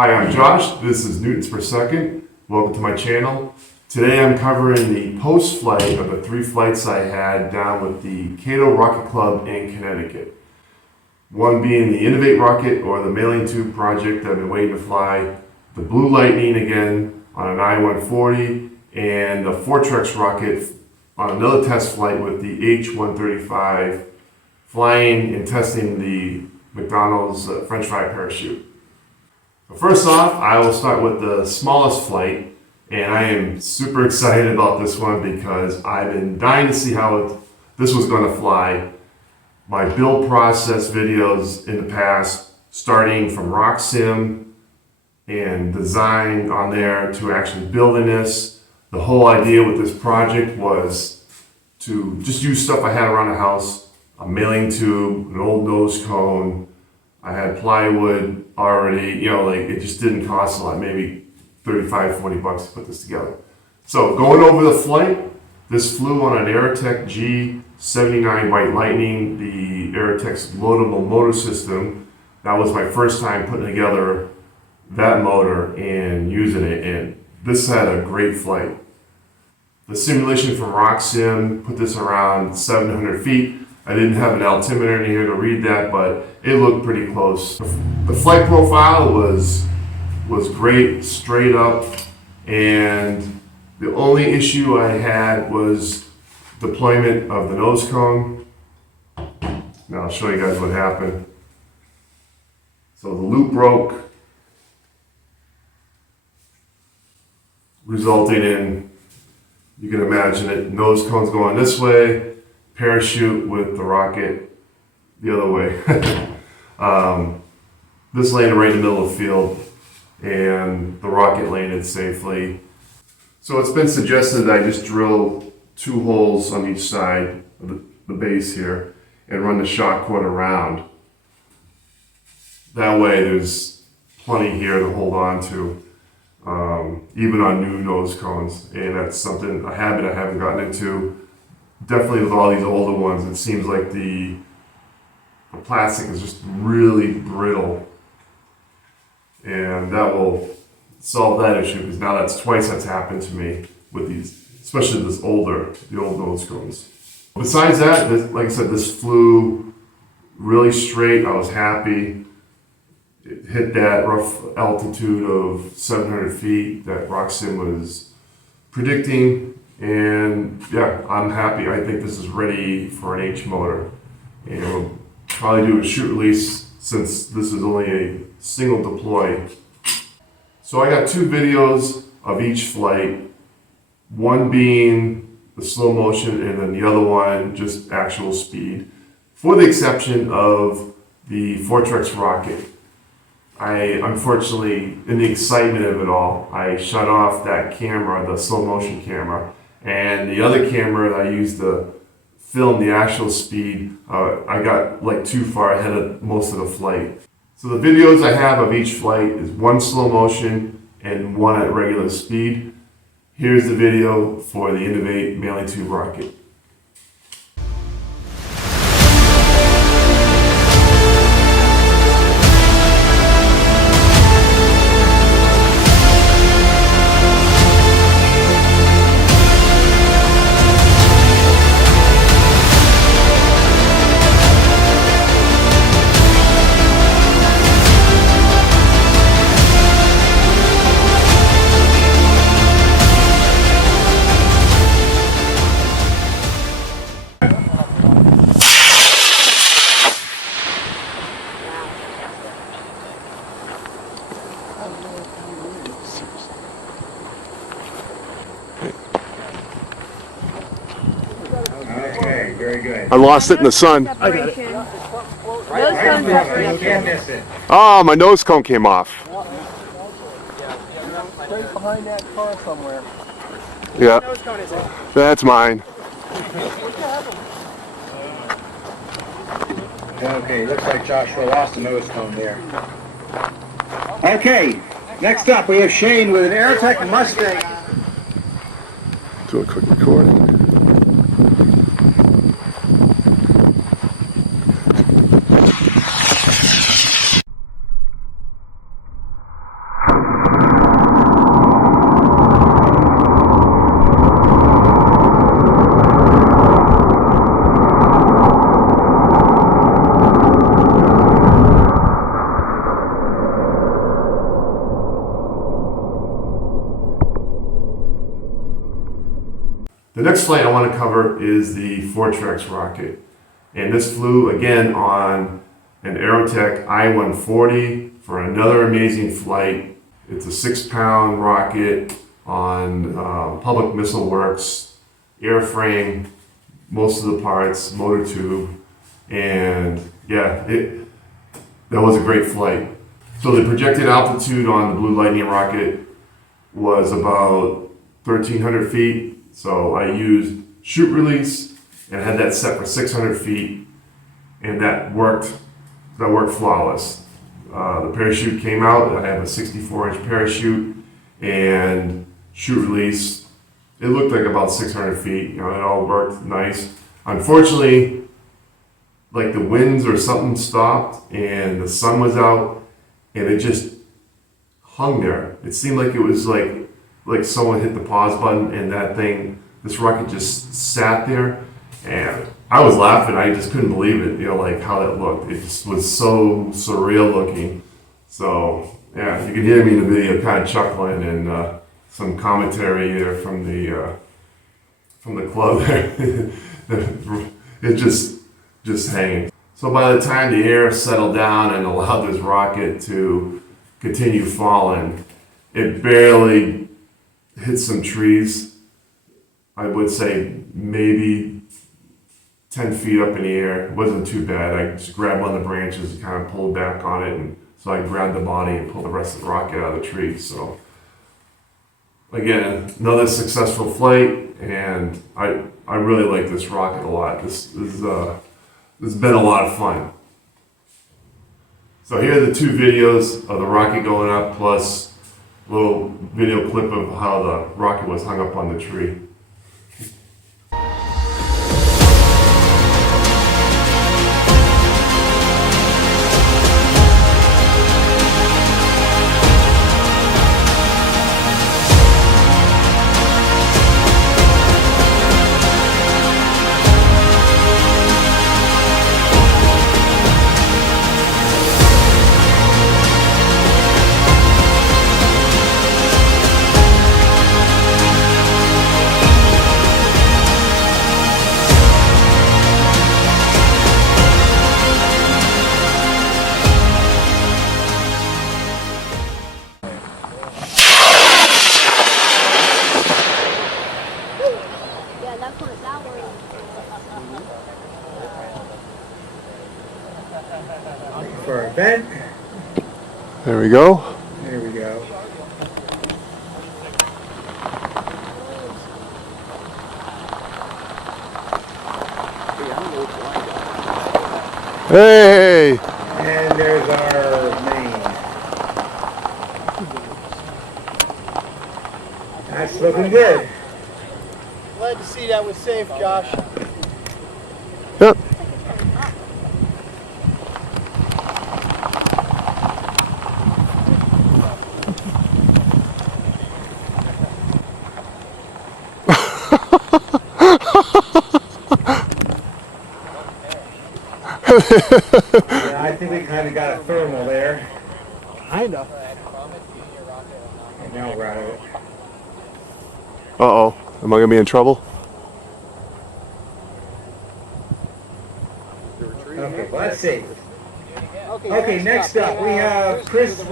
Hi, I'm Josh. This is Newtons per second. Welcome to my channel. Today I'm covering the post-flight of the 3 flights I had down with the Cato Rocket Club in Connecticut. One being the INOVATE rocket, or the mailing tube project that I've been waiting to fly, the Blue Lightning again on an I140, and the Fortrex Rocket on another test flight with the H135, flying and testing the McDonald's French Fry Chute. First off, I will start with the smallest flight, and I am super excited about this one because I've been dying to see how this was going to fly. My build process videos in the past, starting from rock sim and design on there to actually building this. The whole idea with this project was to just use stuff I had around the house, a mailing tube, an old nose cone. I had plywood already, it just didn't cost a lot, maybe 35, 40 bucks to put this together. So going over the flight, this flew on an Aerotech G79w White Lightning, the Aerotech's loadable motor system. That was my first time putting together that motor and using it, and this had a great flight. The simulation from Rocksim put this around 700 feet. I didn't have an altimeter in here to read that, but it looked pretty close. The flight profile was great, straight up, and the only issue I had was deployment of the nose cone. Now I'll show you guys what happened. So the loop broke, resulting in, you can imagine it, nose cone's going this way, parachute with the rocket the other way. This landed right in the middle of the field, and the rocket landed safely. So it's been suggested that I just drill 2 holes on each side of the base here and run the shockcord around. That way there's plenty here to hold on to, even on new nose cones. And that's something, a habit I haven't gotten into. Definitely with all these older ones, it seems like the plastic is just really brittle. And that will solve that issue, because now that's twice that's happened to me with these, especially the old nose cones. Besides that, like I said, this flew really straight. I was happy. It hit that rough altitude of 700 feet that Rocksim was predicting. And yeah, I'm happy. I think this is ready for an H motor. And we'll probably do a chute release since this is only a single deploy. So I got 2 videos of each flight, one being the slow motion and then the other one just actual speed, for the exception of the Fortrex Rocket. I unfortunately, in the excitement of it all, I shut off that camera, the slow motion camera, and the other camera that I used to film the actual speed, I got like too far ahead of most of the flight. So the videos I have of each flight is 1 slow motion and 1 at regular speed. Here's the video for the INOVATE mailing tube rocket. Okay, very good. I lost it in the sun. I got it. You can't miss it. Oh, my nose cone came off. Right behind that car somewhere. Yeah, that's mine. Okay, looks like Joshua lost the nose cone there. Okay, next up we have Shane with an Aerotech Mustang. Do a quick recording. next flight I want to cover is the Fortrex Rocket. And this flew again on an Aerotech I140 for another amazing flight. It's a 6-pound rocket on Public Missile Works, airframe, most of the parts, motor tube, and yeah, that was a great flight. So the projected altitude on the Blue Lightning rocket was about 1,300 feet. So I used Chute Release and had that set for 600 feet, and that worked flawless. The parachute came out. I have a 64-inch parachute, and Chute Release, it looked like about 600 feet. It all worked nice. Unfortunately, like the winds or something stopped, and the sun was out, and it just hung there. It seemed like it was like someone hit the pause button, and this rocket just sat there, and I was laughing. I just couldn't believe it, like how that looked. It just was so surreal looking. So yeah, you can hear me in the video kind of chuckling, and some commentary there from the club there. It just hanging. So by the time the air settled down and allowed this rocket to continue falling, it barely hit some trees. I would say maybe 10 feet up in the air. It wasn't too bad. I just grabbed one of the branches and kind of pulled back on it, and so I grabbed the body and pulled the rest of the rocket out of the tree. So again, another successful flight, and I really like this rocket a lot. This has been a lot of fun. So here are the 2 videos of the rocket going up, plus a little video clip of how the rocket was hung up on the tree. For a vent. There we go. There we go. Hey! And there's our main. That's looking good. Glad to see that was safe, Josh. Yep. Yeah, I think we kind of got a thermal there. Kinda. And now we're out of it. Uh-oh. Am I going to be in trouble? Okay, well, that's safe. Okay, next up we have Chris.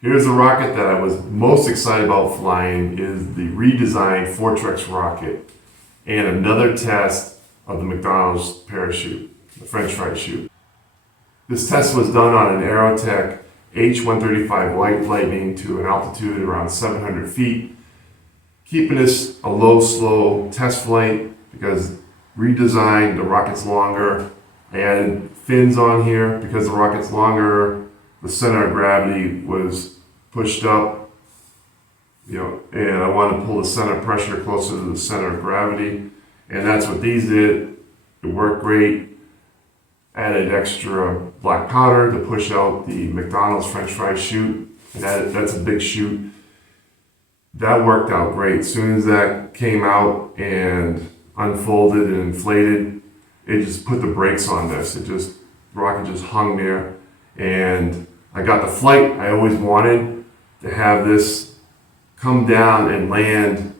Here's the rocket that I was most excited about flying is the redesigned Fortrex Rocket, and another test of the McDonald's parachute, the French Fry Chute. This test was done on an Aerotech H135W White Lightning to an altitude around 700 feet, keeping this a low, slow test flight because redesigned, the rocket's longer. I added fins on here because the rocket's longer. The center of gravity was pushed up, and I want to pull the center of pressure closer to the center of gravity. And that's what these did. It worked great. Added extra black powder to push out the McDonald's French Fry Chute. And that's a big chute. That worked out great. As soon as that came out and unfolded and inflated, it just put the brakes on this. The rocket just hung there. And I got the flight I always wanted, to have this come down and land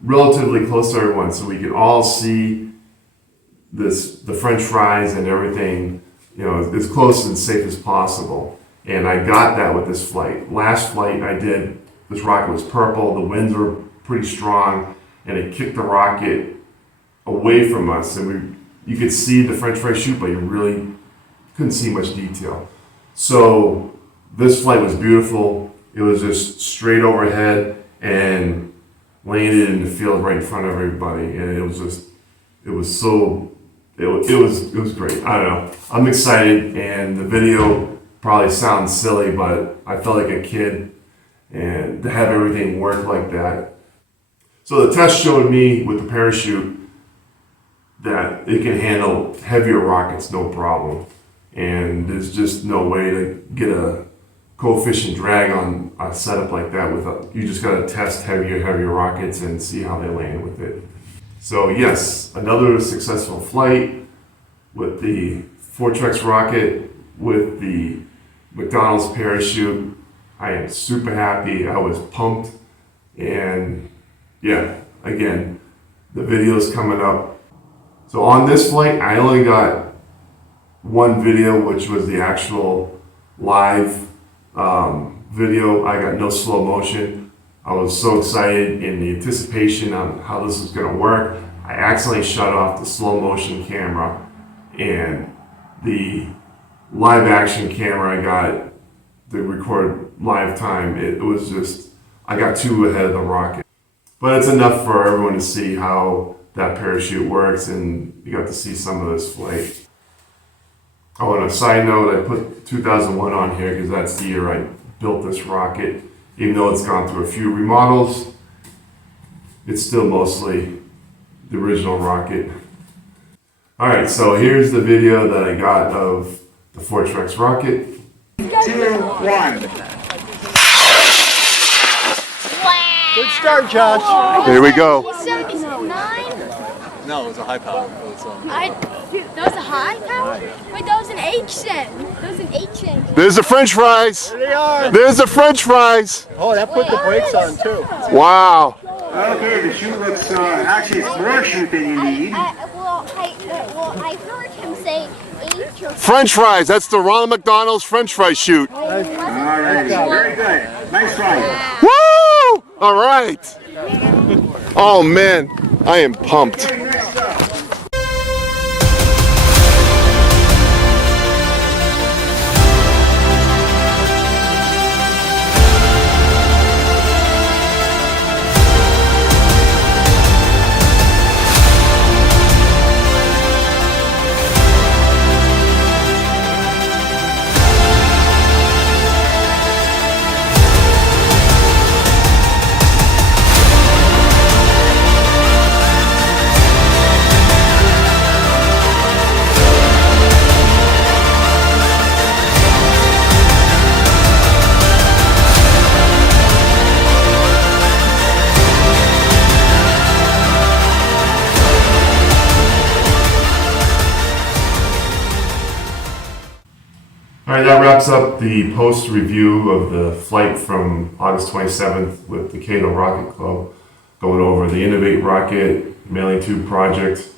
relatively close to everyone so we could all see the French fries and everything, as close and safe as possible. And I got that with this flight. Last flight I did, this rocket was purple, the winds were pretty strong, and it kicked the rocket away from us. And you could see the French Fry Chute, but you really couldn't see much detail. So this flight was beautiful. It was just straight overhead and landed in the field right in front of everybody. And it was great. I don't know. I'm excited, and the video probably sounds silly, but I felt like a kid, and to have everything work like that. So the test showed me with the parachute that it can handle heavier rockets, no problem. And there's just no way to get a coefficient drag on a setup like that you just got to test heavier rockets and see how they land with it. So yes, another successful flight with the Fortrex Rocket with the McDonald's parachute. I am super happy. I was pumped. And yeah, again, the video's coming up. So on this flight, I only got one video, which was the actual live video. I got no slow motion. I was so excited in the anticipation on how this was going to work. I accidentally shut off the slow motion camera, and the live action camera I got to record live time, it was just, I got too ahead of the rocket. But it's enough for everyone to see how that parachute works, and you got to see some of this flight. Oh, and a side note, I put 2001 on here because that's the year I built this rocket. Even though it's gone through a few remodels, it's still mostly the original rocket. Alright, so here's the video that I got of the Fortrex Rocket. 2, 1. Good start, Josh. Here we go. 79? No, it was a high power. That was a high power? Wait, that was an H then. That was an H then. There's the French fries. There they are. There's the French fries. Oh, that put the brakes on too. Wow. Okay, the chute looks, actually it's more chute than you need. I heard him say H or French fries. That's the Ronald McDonald's French Fry Chute. Alrighty, very good. Nice try. Woo! All right. Oh man, I am pumped. Okay, next up. All right, that wraps up the post review of the flight from August 27th with the Cato Rocket Club, going over the Innovate rocket, mailing tube project,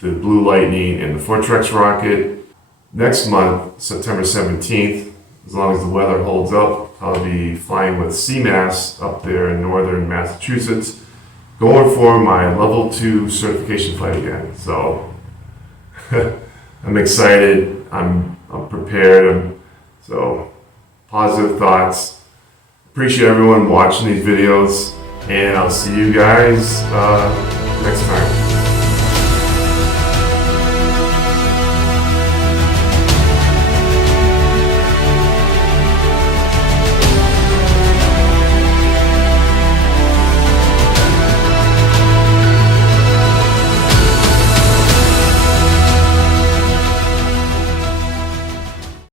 the Blue Lightning, and the Fortrex rocket. Next month, September 17th, as long as the weather holds up, I'll be flying with CMAS up there in northern Massachusetts, going for my level 2 certification flight again. So I'm excited. I'm I'm prepared. So positive thoughts. Appreciate everyone watching these videos, and I'll see you guys next time.